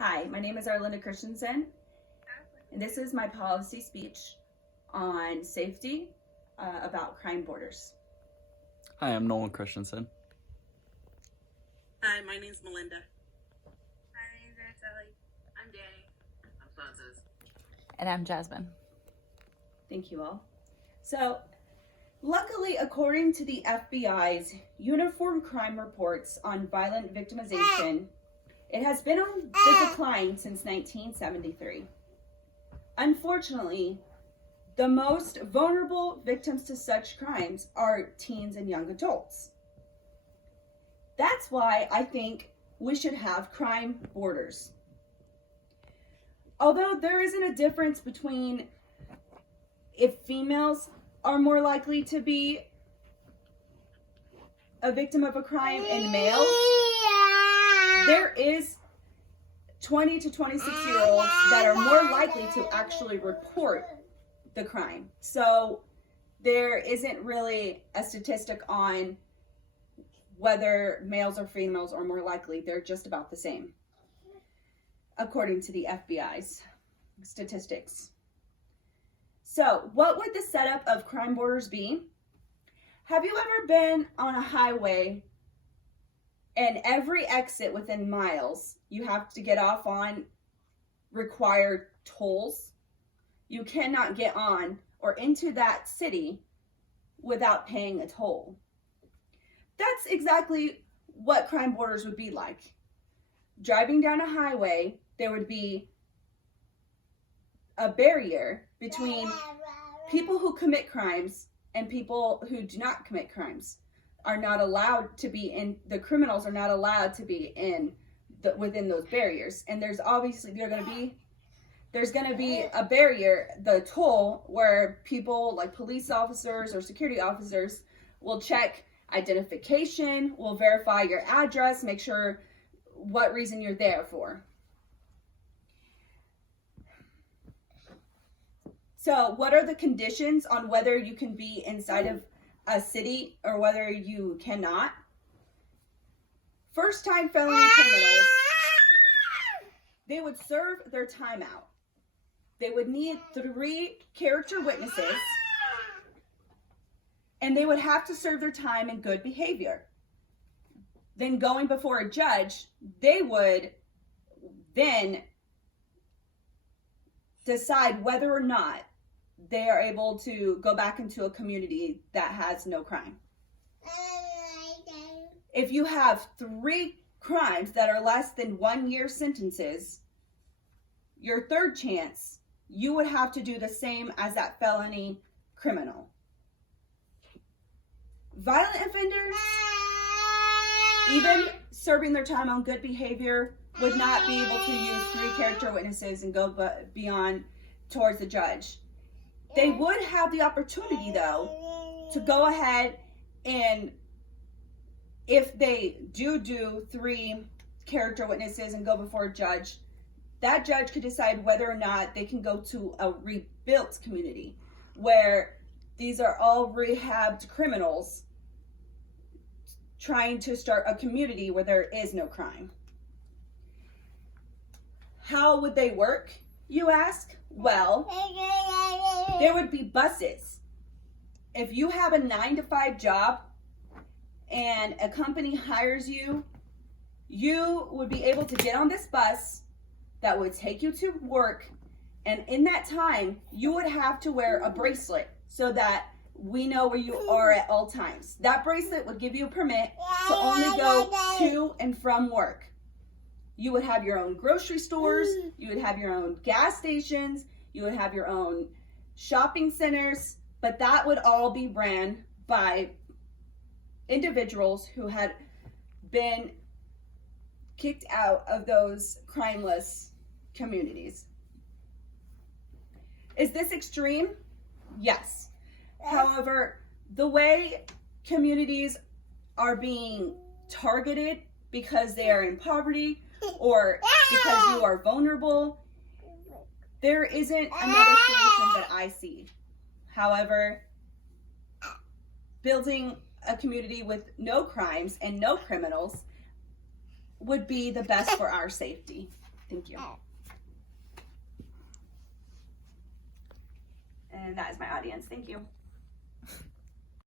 Hi, my name is Arlinda Christensen, and this is my policy speech on safety about crime borders. Hi, I'm Nolan Christensen. Hi, my name's Melinda. My name's Araceli. I'm Danny. I'm Francis. And I'm Jasmine. Thank you all. So, luckily, according to the FBI's Uniform Crime Reports on Violent Victimization, it has been on the decline since 1973. Unfortunately, the most vulnerable victims to such crimes are teens and young adults. That's why I think we should have crime borders. Although there isn't a difference between if females are more likely to be a victim of a crime and males, there is 20 to 26-year-olds that are more likely to actually report the crime. So there isn't really a statistic on whether males or females are more likely. They're just about the same, according to the FBI's statistics. So what would the setup of crime borders be? Have you ever been on a highway and every exit within miles you have to get off on required tolls? You cannot get on or into that city without paying a toll. That's exactly what crime borders would be like. Driving down a highway, there would be a barrier between people who commit crimes and people who do not commit crimes. Are not allowed to be in, the criminals are not allowed to be in within those barriers. And there's obviously there's going to be a barrier, the toll, where people like police officers or security officers will check identification, will verify your address, make sure what reason you're there for. So what are the conditions on whether you can be inside of a city or whether you cannot? First-time felony criminals, they would serve their time out. They would need 3 character witnesses, and they would have to serve their time in good behavior. Then going before a judge, they would then decide whether or not they are able to go back into a community that has no crime. If you have 3 crimes that are less than 1 year sentences, your third chance, you would have to do the same as that felony criminal. Violent offenders, even serving their time on good behavior, would not be able to use 3 character witnesses and go beyond towards the judge. They would have the opportunity, though, to go ahead and if they do 3 character witnesses and go before a judge, that judge could decide whether or not they can go to a rebuilt community where these are all rehabbed criminals trying to start a community where there is no crime. How would they work, you ask? Well, there would be buses. If you have a 9-to-5 job and a company hires you, you would be able to get on this bus that would take you to work, and in that time, you would have to wear a bracelet so that we know where you are at all times. That bracelet would give you a permit to only go to and from work. You would have your own grocery stores, you would have your own gas stations, you would have your own shopping centers, but that would all be ran by individuals who had been kicked out of those crimeless communities. Is this extreme? Yes. However, the way communities are being targeted because they are in poverty or because you are vulnerable, there isn't another solution that I see. However, building a community with no crimes and no criminals would be the best for our safety. Thank you. And that is my audience. Thank you.